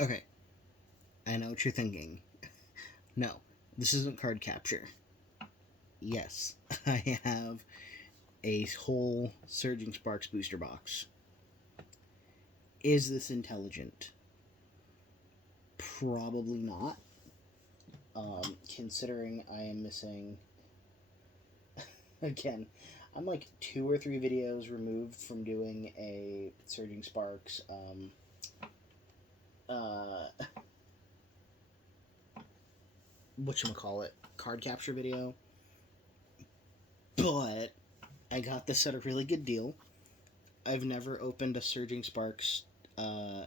Okay, I know what you're thinking. No, this isn't card capture. Yes, I have a whole Surging Sparks booster box. Is this intelligent? Probably not. Considering I am missing... Again, I'm like 2 or 3 videos removed from doing a Surging Sparks, whatchamacallit, card capture video. But I got this at a really good deal. I've never opened a Surging Sparks, I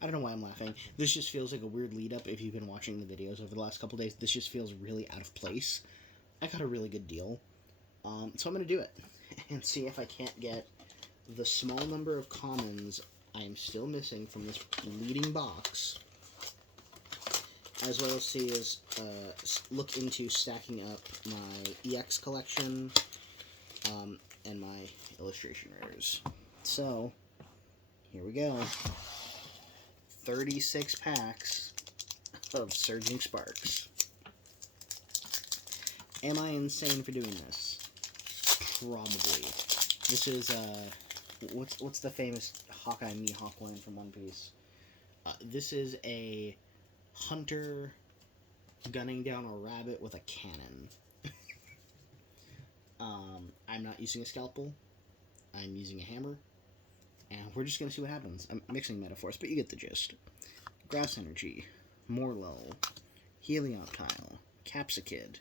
don't know why I'm laughing. This just feels like a weird lead up if you've been watching the videos over the last couple days. This just feels really out of place. I got a really good deal. So I'm going to do it and see if I can't get the small number of commons I am still missing from this leading box, as well as look into stacking up my EX collection and my illustration rares. So, here we go. 36 packs of Surging Sparks. Am I insane for doing this? Probably. This is, what's the famous Hawkeye Mihawk line from One Piece? This is a hunter gunning down a rabbit with a cannon. I'm not using a scalpel. I'm using a hammer. And we're just going to see what happens. I'm mixing metaphors, but you get the gist. Grass Energy, Morlo, Helioptile, Capsicid,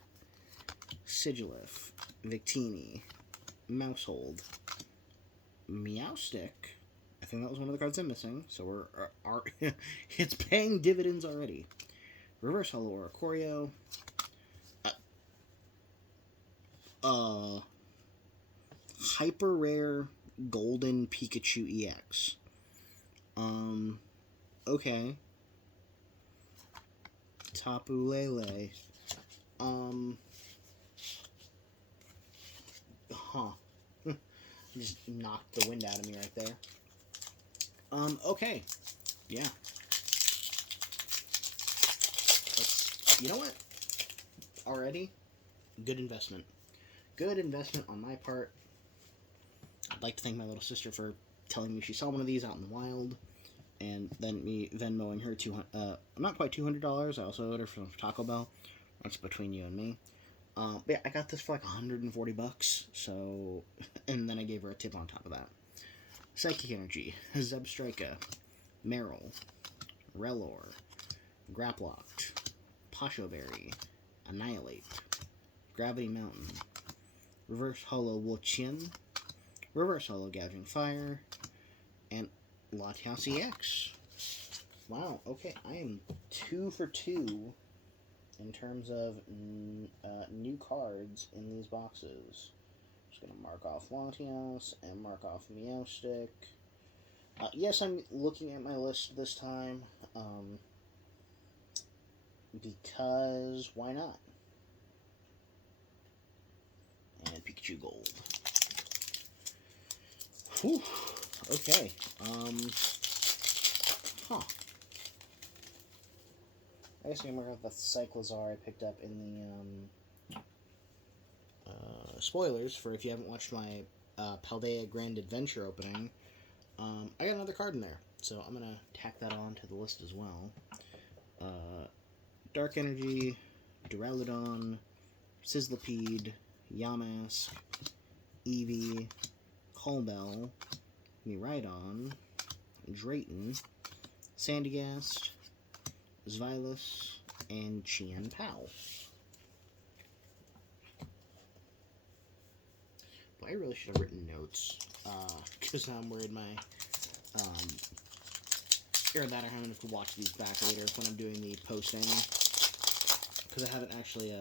Sigilif, Victini, Mousehold, Meowstick. I think that was one of the cards I'm missing, so it's paying dividends already. Reverse Hollow Oricorio, Hyper Rare Golden Pikachu EX. Okay. Tapu Lele. Just knocked the wind out of me right there. Okay. Yeah. You know what? Already, good investment. Good investment on my part. I'd like to thank my little sister for telling me she saw one of these out in the wild, and then me Venmoing her not quite $200. I also owed her from Taco Bell. That's between you and me. But yeah, I got this for like $140. So, and then I gave her a tip on top of that. Psychic Energy, Zebstrika, Meryl, Relor, Graplocked, Pasho Berry, Annihilate, Gravity Mountain, Reverse Hollow Wuqian, Reverse Hollow Gouging Fire, and Latias EX. Wow, okay, I am 2 for 2 in terms of new cards in these boxes. Just going to mark off Latias and mark off Meowstick. Yes, I'm looking at my list this time, because why not? And Pikachu Gold. Whew. Okay. I guess I'm going to mark out the Cyclizar I picked up in the spoilers for if you haven't watched my Paldea Grand Adventure opening. I got another card in there, so I'm going to tack that on to the list as well. Dark Energy, Duraludon, Sizzlipede, Yamask, Eevee, Colbell, Miraidon, Drayton, Sandygast, Xylus, and Qian Pao. But I really should have written notes, because I'm worried or that I'm having to watch these back later when I'm doing the posting, because I haven't actually,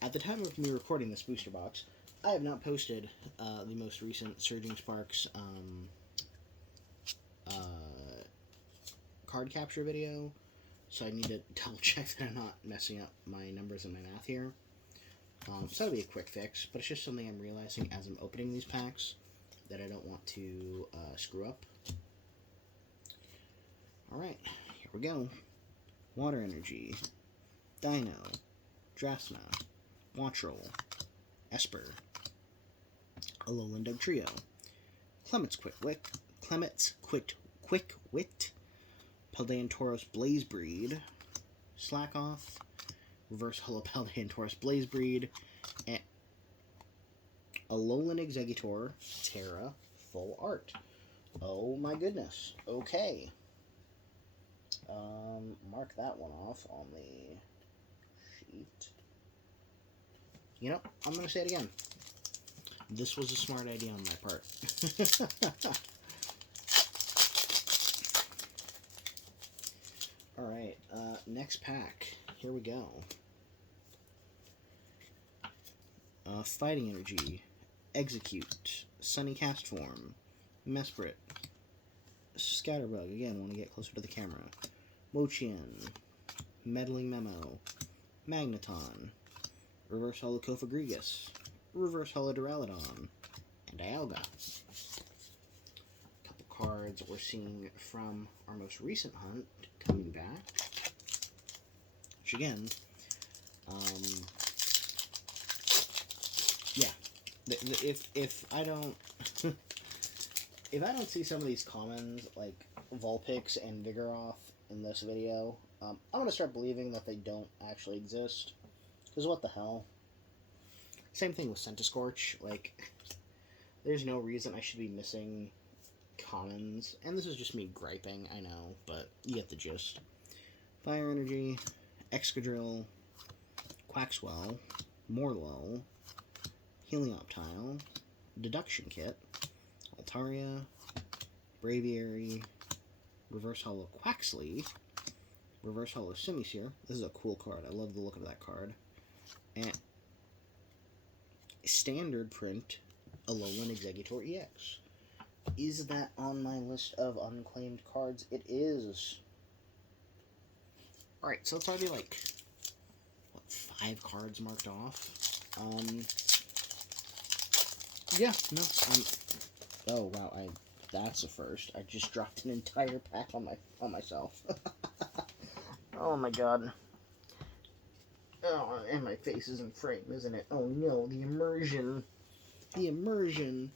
at the time of me recording this booster box, I have not posted the most recent Surging Sparks card capture video, so I need to double check that I'm not messing up my numbers and my math here. So that'll be a quick fix, but it's just something I'm realizing as I'm opening these packs that I don't want to screw up. we go. Water Energy, Dino, Drasma, Wattrel, Esper, Alolan Dugtrio, Clement's Quick Wit, Paldean Tauros Blaze Breed, Slackoff, Reverse Holo Paldean Tauros Blaze Breed, and Alolan Exeggutor Terra Full Art. Oh my goodness. Okay. Mark that one off on the sheet. You know, I'm going to say it again. This was a smart idea on my part. Alright, next pack. Here we go. Fighting Energy, Execute, Sunny Cast Form, Mesprit, Scatterbug, again, want to get closer to the camera, Mochian, Meddling Memo, Magneton, Reverse Holo Kofagrigus, Reverse Holo Duraludon, and Dialga. A couple cards that we're seeing from our most recent hunt coming back. Which again, yeah, if I don't if I don't see some of these commons like Vulpix and Vigoroth in this video, I'm gonna start believing that they don't actually exist. Because what the hell? Same thing with Centiskorch. Like, there's no reason I should be missing commons. And this is just me griping, I know, but you get the gist. Fire Energy, Excadrill, Quaxwell, Morlull, Helioptile, Deduction Kit, Altaria, Braviary, Reverse Holo Quaxley, Reverse Holo Simisear. This is a cool card. I love the look of that card. And standard print Alolan Exeggutor EX. Is that on my list of unclaimed cards? It is. Alright, so it's already like, what, 5 cards marked off? Yeah, no, oh wow, that's a first. I just dropped an entire pack on myself. Oh my god. Oh, and my face is in frame, isn't it? Oh no, the immersion. The immersion.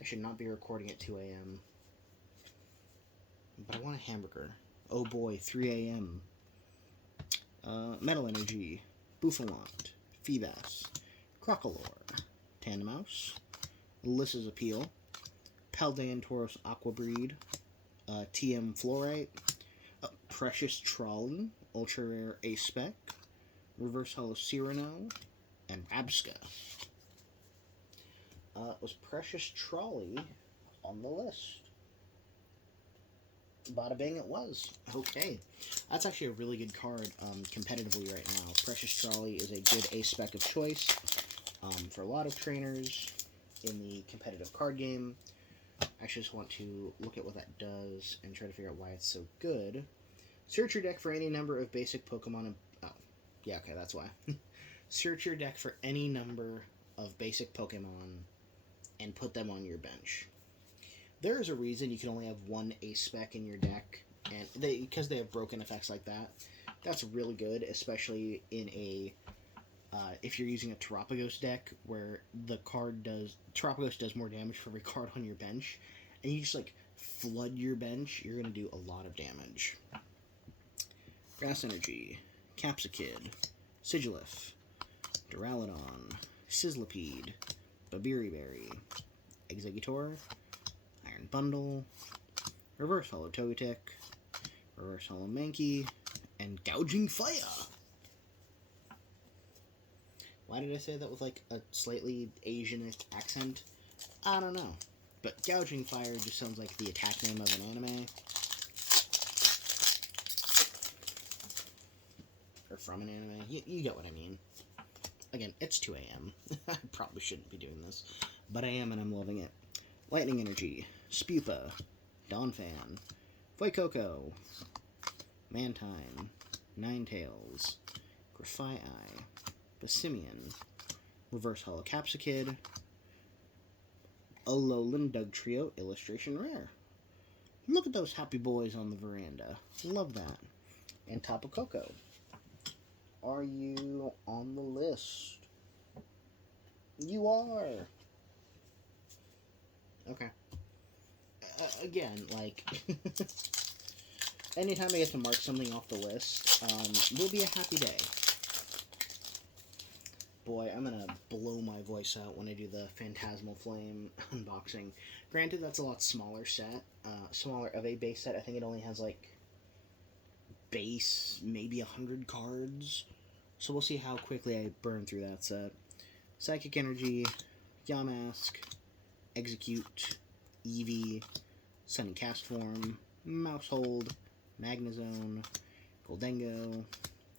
I should not be recording at 2 a.m. But I want a hamburger. Oh boy, 3 a.m. Metal Energy, Buffalant, Feebas, Crocolore, Tandemaus, Alyssa's Appeal, Paldean Tauros Aqua Breed, TM Fluorite, Precious Trolley, Ultra Rare Ace Spec, Reverse Holo Cyrano, and Rabska. Was Precious Trolley on the list? Bada bing, it was. Okay. That's actually a really good card competitively right now. Precious Trolley is a good Ace Spec of choice for a lot of trainers in the competitive card game. I actually just want to look at what that does and try to figure out why it's so good. Search your deck for any number of basic Pokemon and... Oh, yeah, okay, that's why. Search your deck for any number of basic Pokemon and put them on your bench. There is a reason you can only have one Ace Spec in your deck, and because they have broken effects like that. That's really good, especially in a... if you're using a Terapagos deck, where the card does... Terapagos does more damage for every card on your bench, and you just, like, flood your bench, you're going to do a lot of damage. Grass Energy, Capsakid, Sigilyph, Duraludon, Sizzlipede, Babiriberry, Exeggutor, Iron Bundle, Reverse Holo Togetic, Reverse Holo Mankey, and Gouging Fire! Why did I say that with, like, a slightly Asian accent? I don't know. But Gouging Fire just sounds like the attack name of an anime. Or from an anime. You get what I mean. Again, it's 2 a.m. I probably shouldn't be doing this. But I am, and I'm loving it. Lightning Energy, Spupa, Donphan, Fuecoco, Mantine, Ninetales, Grafaiai, Basimian, Reverse Holo Capsakid, Alolan Dugtrio Illustration Rare, Look at those happy boys on the veranda. Love that. And Tapu Koko. Are you on the list? You are. Okay. Again, like, anytime I get to mark something off the list, will be a happy day. Boy, I'm gonna blow my voice out when I do the Phantasmal Flame unboxing. Granted, that's a lot smaller set, smaller of a base set. I think it only has, like, base, maybe 100 cards. So we'll see how quickly I burn through that set. Psychic Energy, Yamask, Execute, Eevee, Sunny Cast Form, Mousehold, Magnezone, Goldengo,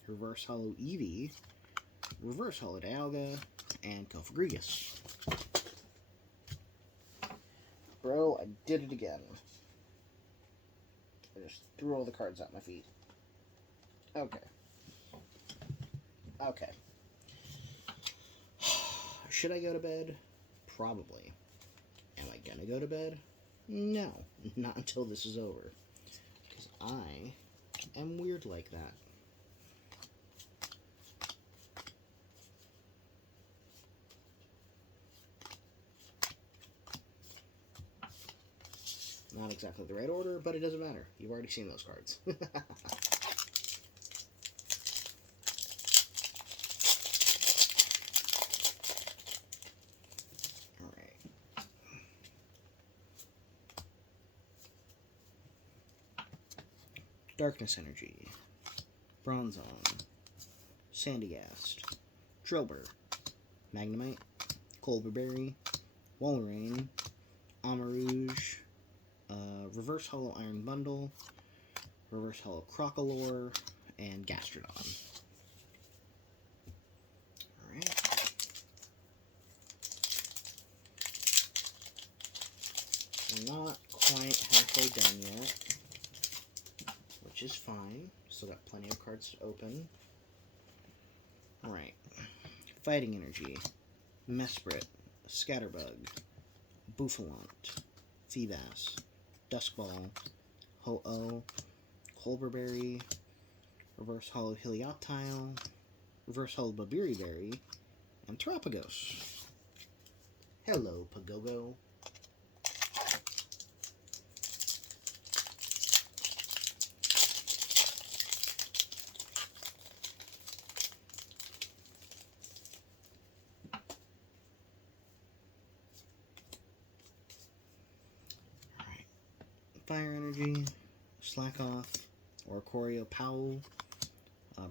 Reverse Hollow Eevee, Reverse Hollow Dialga, and Cofagrigus. Bro, I did it again. I just threw all the cards at my feet. Okay. Okay. Should I go to bed? Probably. Am I gonna go to bed? No. Not until this is over. Because I am weird like that. Not exactly the right order, but it doesn't matter. You've already seen those cards. Darkness Energy, Bronzong, Sandygast, Drillbur, Magnemite, Colbur Walrein, Amarouge, Reverse Hollow Iron Bundle, Reverse Hollow Crocolore, and Gastrodon. Alright. We're not quite halfway done yet, which is fine. Still got plenty of cards to open. Alright. Fighting Energy, Mesprit, Scatterbug, Bouffalant, Feebas, Duskball, Ho-Oh, Colbur, Reverse Hollow Helioptile, Reverse Hollow Babiri, and Terapagos. Hello, Pagogo. Fire Energy, Slackoff, Oricorio Powell,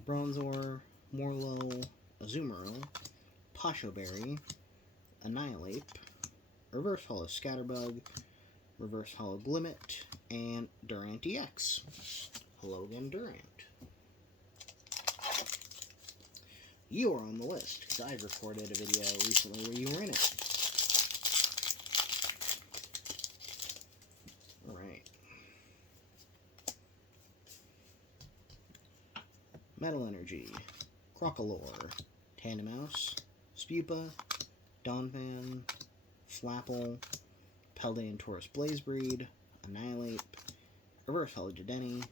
Bronzor, Morlo, Azumarill, Pasho Berry, Annihilate, Reverse Hollow Scatterbug, Reverse Hollow Glimmet, and Durant EX. Hello again, Durant. You are on the list, because I recorded a video recently where you were in it. Alright. Metal Energy, Crocolore, Tandemaus, Spupa, Donphan, Flapple, Paldean Taurus Blazebreed, Annihilate, Reverse Hollow Dedenne,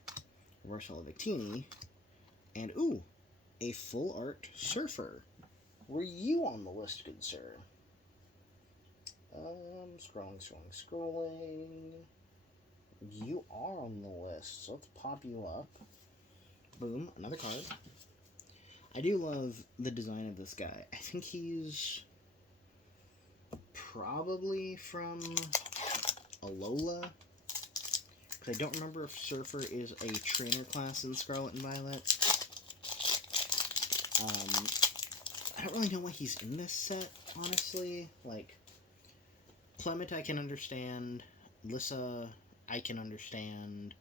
Reverse Hollow Victini, and ooh, a full art Surfer. Were you on the list, good sir? Scrolling. You are on the list, so let's pop you up. Boom, another card. I do love the design of this guy. I think he's probably from Alola, because I don't remember if Surfer is a trainer class in Scarlet and Violet. I don't really know why he's in this set, honestly. Like, Clement I can understand, Lissa I can understand,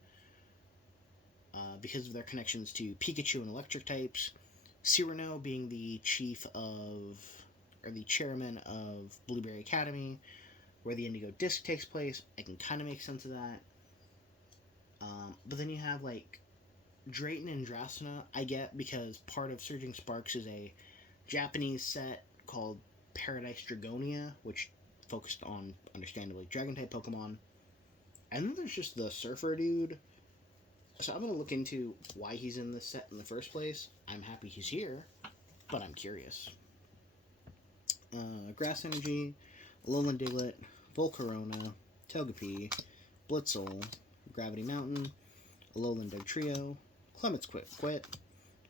because of their connections to Pikachu and electric types. Cyrano being the chief of, or the chairman of Blueberry Academy, where the Indigo Disc takes place. I can kind of make sense of that. But then you have, like, Drayton and Drastina, I get, because part of Surging Sparks is a Japanese set called Paradise Dragonia, which focused on, understandably, Dragon-type Pokemon. And then there's just the surfer dude. So I'm going to look into why he's in this set in the first place. I'm happy he's here, but I'm curious. Grass Energy, Alolan Diglett, Volcarona, Togepi, Blitzel, Gravity Mountain, Alolan Dugtrio, Clement's Quit,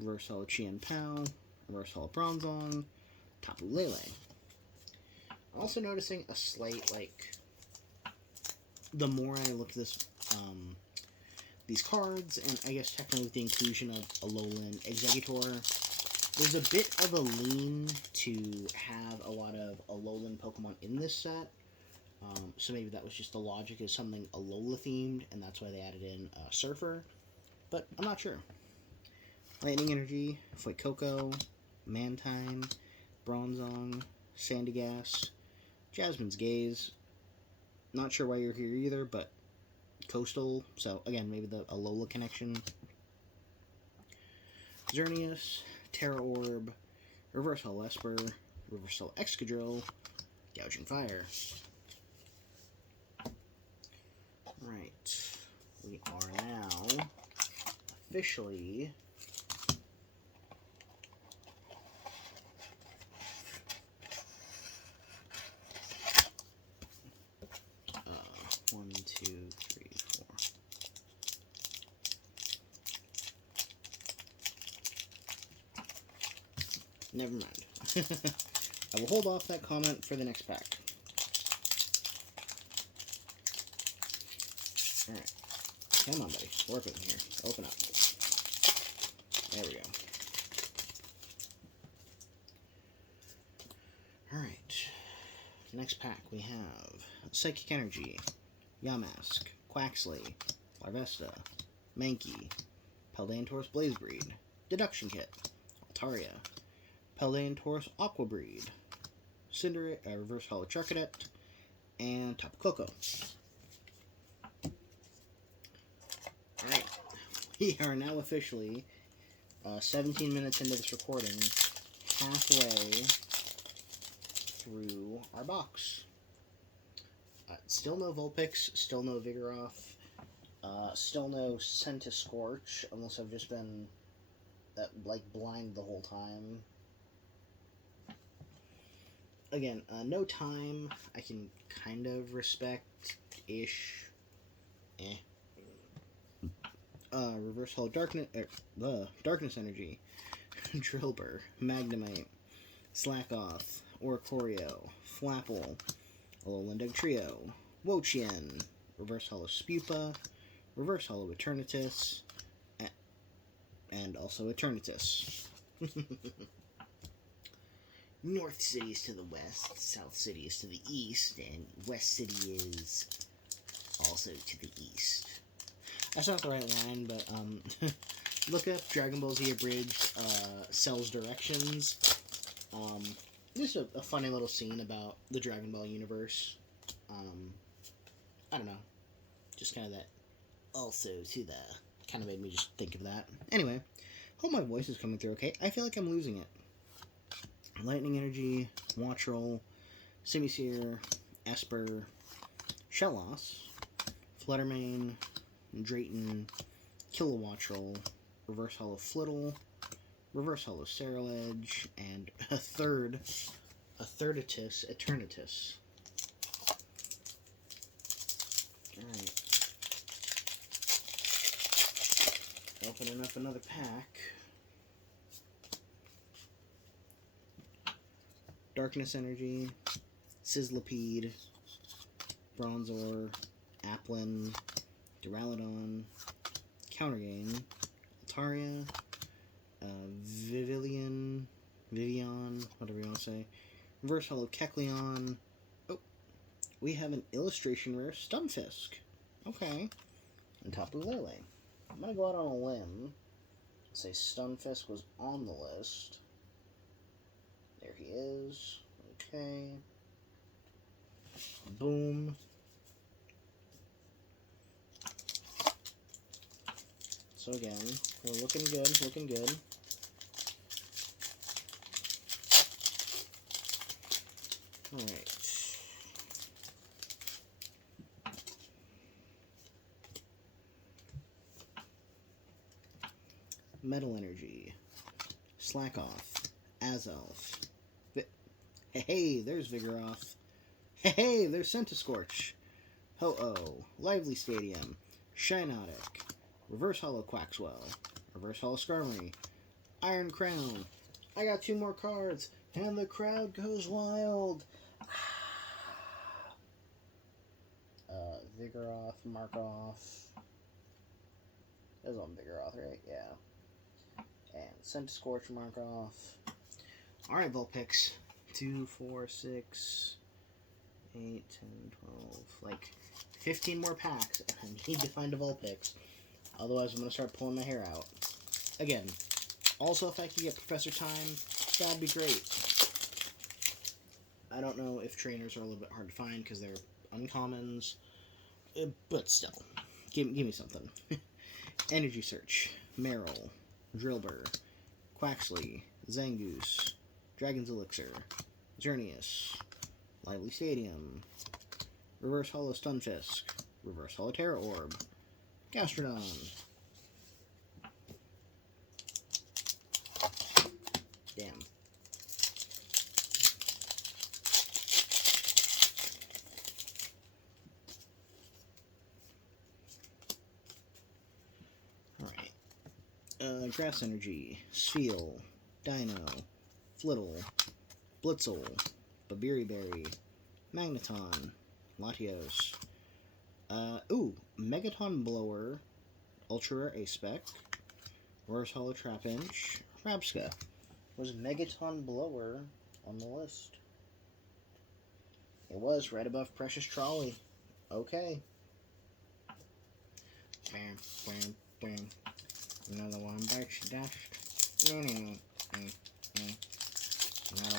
Reverse Holo Chien Pao, Reverse Holo Bronzong, Tapu Lele. Also noticing a slight, like, the more I look at this, these cards, and I guess technically with the inclusion of Alolan Exeggutor, there's a bit of a lean to have a lot of Alolan Pokemon in this set. So maybe that was just the logic is something Alola themed, and that's why they added in Surfer. But I'm not sure. Lightning Energy, Fuecoco, Mantine, Bronzong, Sandygast, Jasmine's Gaze. Not sure why you're here either, but Coastal. So again, maybe the Alola connection. Xerneas, Terra Orb, Reverse Holo Esper, Reverse Holo Excadrill, Gouging Fire. Right. We are now officially one, two, three, four. Never mind. I will hold off that comment for the next pack. Alright. Come on, buddy. Work with me here. Open up. There we go. Alright. Next pack we have Psychic Energy, Yamask, Quaxley, Larvesta, Mankey, Paldean Taurus Blaze Breed, Deduction Kit, Altaria, Paldean Taurus Aqua Breed, Reverse Holo Charcadet, and Tapu Koko. Alright, we are now officially 17 minutes into this recording, halfway through our box. Still no Vulpix, still no Vigoroth, still no Centiskorch, unless I've just been, like, blind the whole time. Again, no time, I can kind of respect-ish. Reverse Holo Darkness Energy, Drillbur, Magnemite, Slackoth, Oricorio, Flapple, Alolan Dugtrio, Wo-Chien, Reverse Holo Spupa, Reverse Holo Eternatus, and also Eternatus. North City is to the west, South City is to the east, and West City is also to the east. That's not the right line, but, look up Dragon Ball Z Abridged, Cell's Directions. Just a funny little scene about the Dragon Ball universe. I don't know. Just kind of that, also to the, kind of made me just think of that. Anyway, hope my voice is coming through okay. I feel like I'm losing it. Lightning Energy, Wattrel, Simisear, Esper, Shellos, Fluttermane, Drayton, Kilowattrel, Reverse Holo Flittle, Reverse Holo Ceruledge, and a Eternatus. Alright. Opening up another pack. Darkness Energy, Sizzlipede, Bronzor, Applin, Duraludon, Countergain, Altaria, Vivian, whatever you want to say, Reverse Holo Kecleon. Oh, we have an illustration rare Stunfisk. Okay. And Tapu Lele. I'm going to go out on a limb and say Stunfisk was on the list. There he is. Okay. Boom. So again, we're looking good, looking good. Alright. Metal Energy, Slack Off, Azelf. Hey, there's Vigoroth. Hey, there's Centiskorch. Ho-Oh, Lively Stadium, Shiinotic, Reverse Hollow Quaxwell, Reverse Hollow Skarmory, Iron Crown. I got 2 more cards, and the crowd goes wild. Vigoroth, Markoff. That was on Vigoroth, right? Yeah. And Centiskorch, Markoff. Alright, Vulpix. 2, 4, 6, 8, 10, 12. Like, 15 more packs, and I need to find a Vulpix. Otherwise, I'm going to start pulling my hair out. Again, also, if I could get Professor Time, that'd be great. I don't know if trainers are a little bit hard to find because they're uncommons, but still, give me something. Energy Search, Meryl, Drillbur, Quaxley, Zangoose, Dragon's Elixir, Xerneas, Lively Stadium, Reverse Hollow Stunfisk, Reverse Hollow Terra Orb, Gastrodon. Damn. Alright. Grass Energy, Spheal, Dino, Flittle, Blitzel, Babiri, Magneton, Latios. Megaton Blower, Ultra Rare A-Spec, Reverse Hollow Trapinch, Rabska. Was Megaton Blower on the list? It was, right above Precious Trolley. Okay. Bam, bam, bam. Another one bites your dust. Another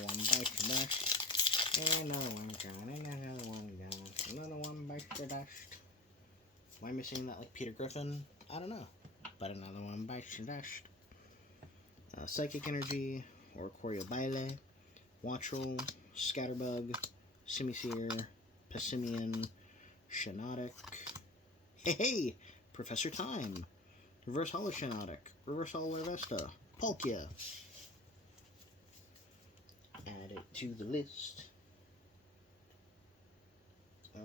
one bites your dust. Another one gone, another one gone. Another one bites your dust. Why am I saying that like Peter Griffin? I don't know. But another one bites your dust. Psychic Energy, Oricorio Baile, Wattrel, Scatterbug, Simisear, Passimian, Shiinotic. Hey! Professor Time. Reverse Hollow Shiinotic, Reverse Hollow Larvesta, Palkia. Add it to the list.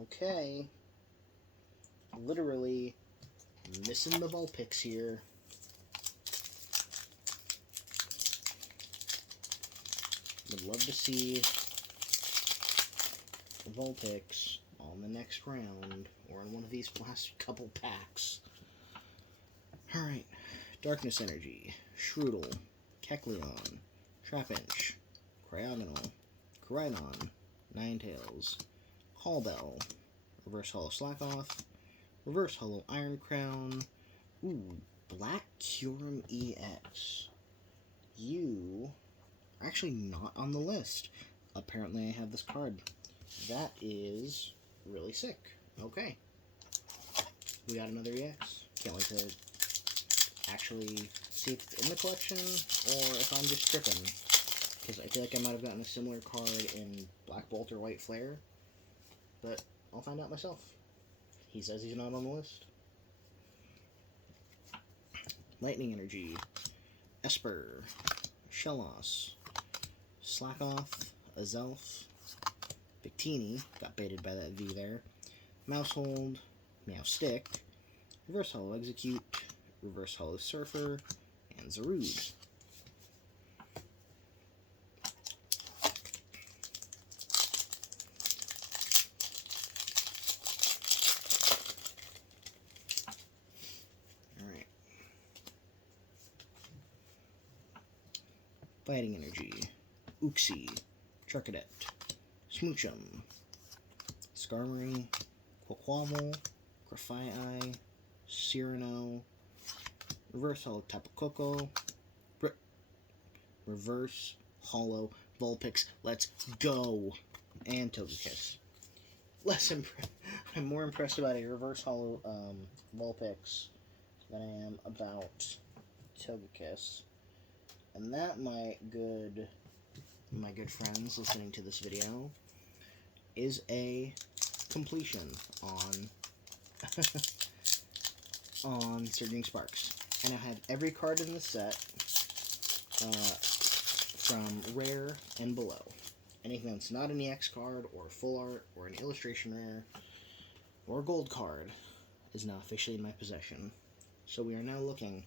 Okay. Literally missing the Vulpix here. Would love to see Vulpix on the next round or in one of these last couple packs. Alright. Darkness Energy, Shroodle, Kecleon, Trapinch, Cryogonal, Koraidon, Ninetales, Callbell, Reverse Hollow Slackoth, Reverse Hollow Iron Crown, Black Kyurem EX. You are actually not on the list. Apparently I have this card. That is really sick. Okay. We got another EX. Can't wait to actually see if it's in the collection or if I'm just tripping. Because I feel like I might have gotten a similar card in Black Bolt or White Flare. But I'll find out myself. He says he's not on the list. Lightning Energy, Esper, Shellos, Slackoth, Azelf, Victini, got baited by that V there, Mousehold, Meowstick, Reverse Hollow Execute, Reverse Hollow Surfer, and Zarude. Alright. Fighting Energy, Uxie, Charcadet, Smoochum, Skarmory, Quaquaval, Grafaiai, Cyrano, Reverse Hollow Tapu Koko, Reverse Hollow Vulpix. Let's go! And Togekiss. I'm more impressed about a Reverse Hollow Vulpix than I am about Togekiss. And that, my good friends listening to this video, is a completion on on Surging Sparks. I now have every card in the set from rare and below. Anything that's not an EX card, or full art, or an illustration rare, or a gold card is now officially in my possession. So we are now looking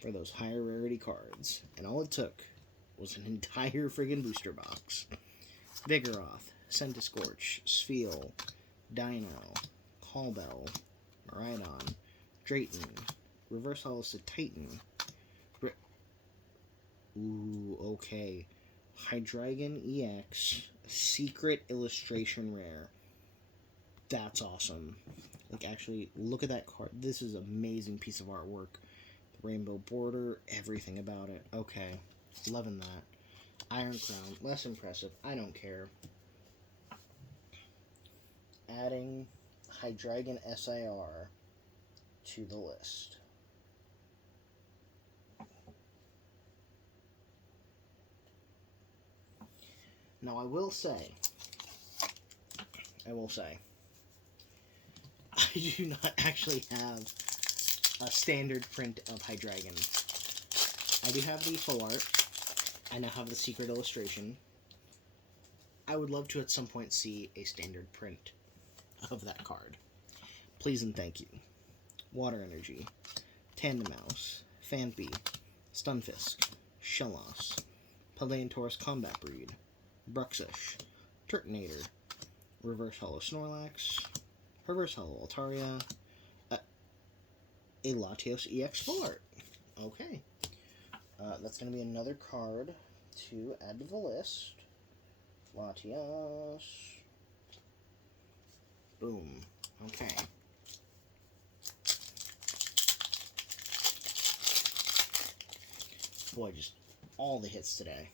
for those higher rarity cards. And all it took was an entire friggin' booster box. Vigoroth, Centiskorch, Spheal, Dino, Callbell, Miraidon, Drayton, Reverse Holo Titan. Ooh, okay. Hydreigon EX, Secret Illustration Rare. That's awesome. Like, actually, look at that card. This is an amazing piece of artwork. The rainbow border, everything about it. Okay, loving that. Iron Crown, less impressive. I don't care. Adding Hydreigon SIR to the list. Now, I will say, I do not actually have a standard print of Hydreigon. I do have the full art. I now have the secret illustration. I would love to at some point see a standard print of that card. Please and thank you. Water Energy, Tandemaus, Phanpy, Stunfisk, Shellos, Paldean Taurus Combat Breed, Bruxish, Turtonator, Reverse Holo Snorlax, Reverse Holo Altaria, a Latios EX Full Art. Okay. That's going to be another card to add to the list. Latios. Boom. Okay. Boy, just all the hits today.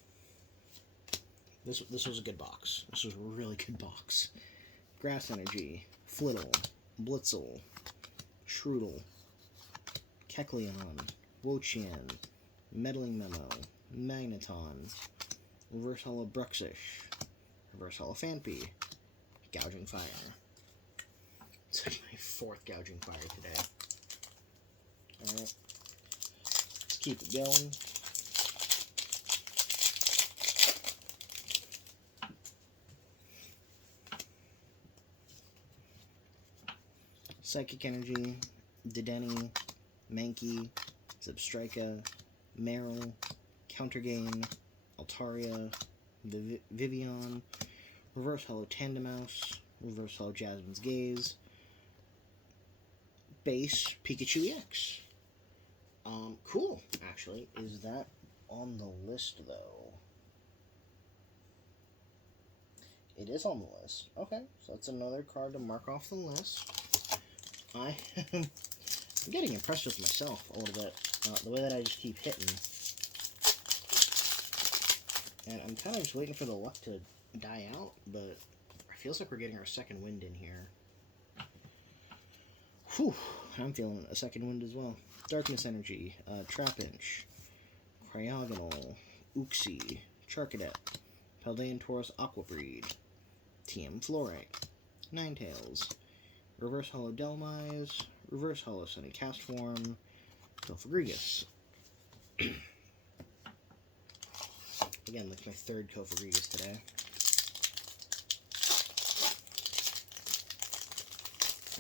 This was a good box. This was a really good box. Grass Energy, Flittle, Blitzel, Shroodle, Kecleon, Wo-Chien, Meddling Memo, Magneton, Reverse Holo Bruxish, Reverse Holo Phanpy, Gouging Fire. It's like my fourth Gouging Fire today. Alright. Let's keep it going. Psychic Energy, Dedenne, Mankey, Zebstrika, Marill, Countergain, Altaria, Vivian, Reverse Holo Tandemaus, Reverse Holo Jasmine's Gaze, Base Pikachu EX. Cool, actually. Is that on the list, though? It is on the list. Okay, so that's another card to mark off the list. I'm getting impressed with myself a little bit. The way that I just keep hitting. And I'm kind of just waiting for the luck to die out, but it feels like we're getting our second wind in here. Whew, I'm feeling a second wind as well. Darkness Energy, Trapinch, Cryogonal, Uxie, Charcadet, Paldean Taurus Aqua Breed, TM Florite, Ninetales, Reverse Holo Delmise, Reverse Holo Sunny Castform, Cofagrigus. Again, like my third Cofagrigus today.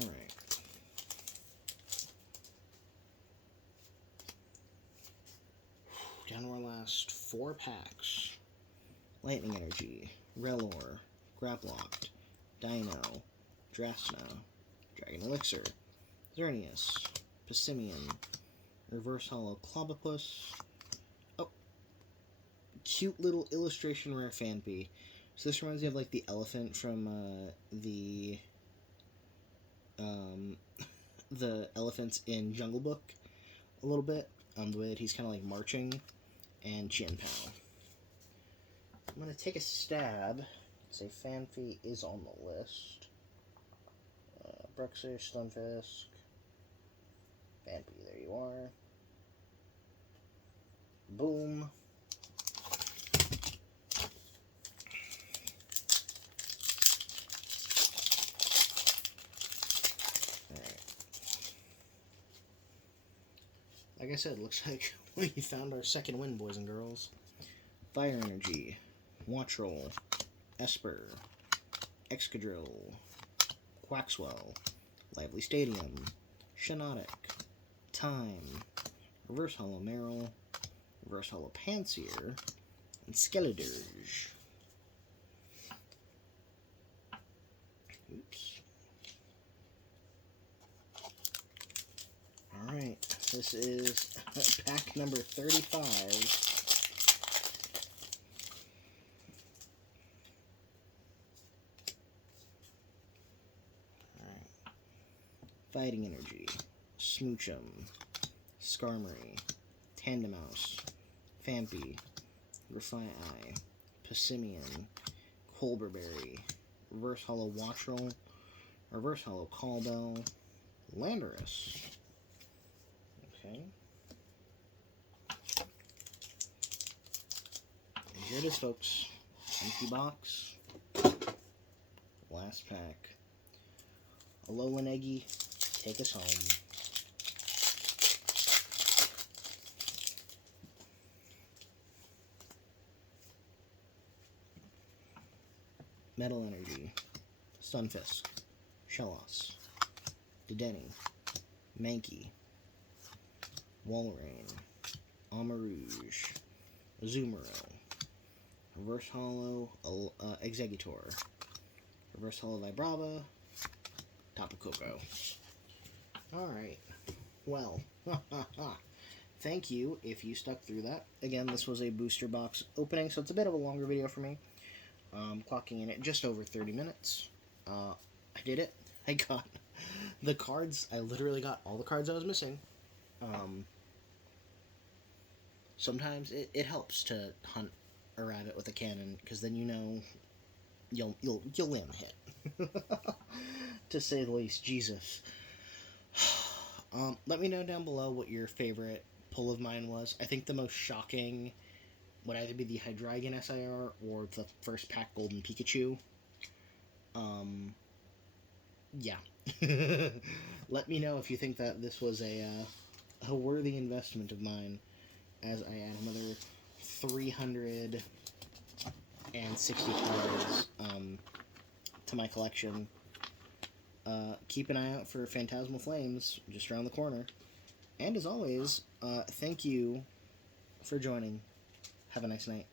Alright. Down to our last 4 packs. Lightning Energy, Relor, Graplocked, Dino, Drastna, Dragon Elixir, Xerneas, Passimian, Reverse Holo Clobopus. Oh, cute little illustration rare Phanpy. So this reminds me of like the elephant from the elephants in Jungle Book a little bit. The way that he's kind of like marching, and Chien-Pao. I'm gonna take a stab. Say Phanpy is on the list. Bruxish, Stunfisk, Phanpy, there you are. Boom. Alright. like I said, looks like we found our second win, boys and girls. Fire Energy, Watchroll, Esper, Excadrill, Quaxwell, Lively Stadium, Shiinotic, Time, Reverse Hollow Meryl, Reverse Hollow Pansear, and Skeledirge. Oops. Alright, this is pack number 35. Fighting Energy, Smoochum, Skarmory, Tandemaus, Phanpy, Grafaiai, Passimian, Colberberry, Reverse Hollow Watchroll, Reverse Hollow Callbell, Landorus. Okay. And here it is, folks. Empty box. Last pack. Alolan Eggy, take us home. Metal Energy, Stunfisk, Shellos, Dedenne, Mankey, Walrein, Amarouge, Azumarill, Reverse Hollow Exeggutor, Reverse Hollow Vibrava, Tapu Koko. Alright, well, thank you if you stuck through that. Again, this was a booster box opening, so it's a bit of a longer video for me. Clocking in at just over 30 minutes. I did it. I got the cards. I literally got all the cards I was missing. Sometimes it helps to hunt a rabbit with a cannon, because then you know you'll land the hit. To say the least. Jesus. Let me know down below what your favorite pull of mine was. I think the most shocking would either be the Hydreigon SIR or the first pack Golden Pikachu. Yeah. Let me know if you think that this was a worthy investment of mine, as I add another 360 cards to my collection. Keep an eye out for Phantasmal Flames just around the corner. And as always, thank you for joining. Have a nice night.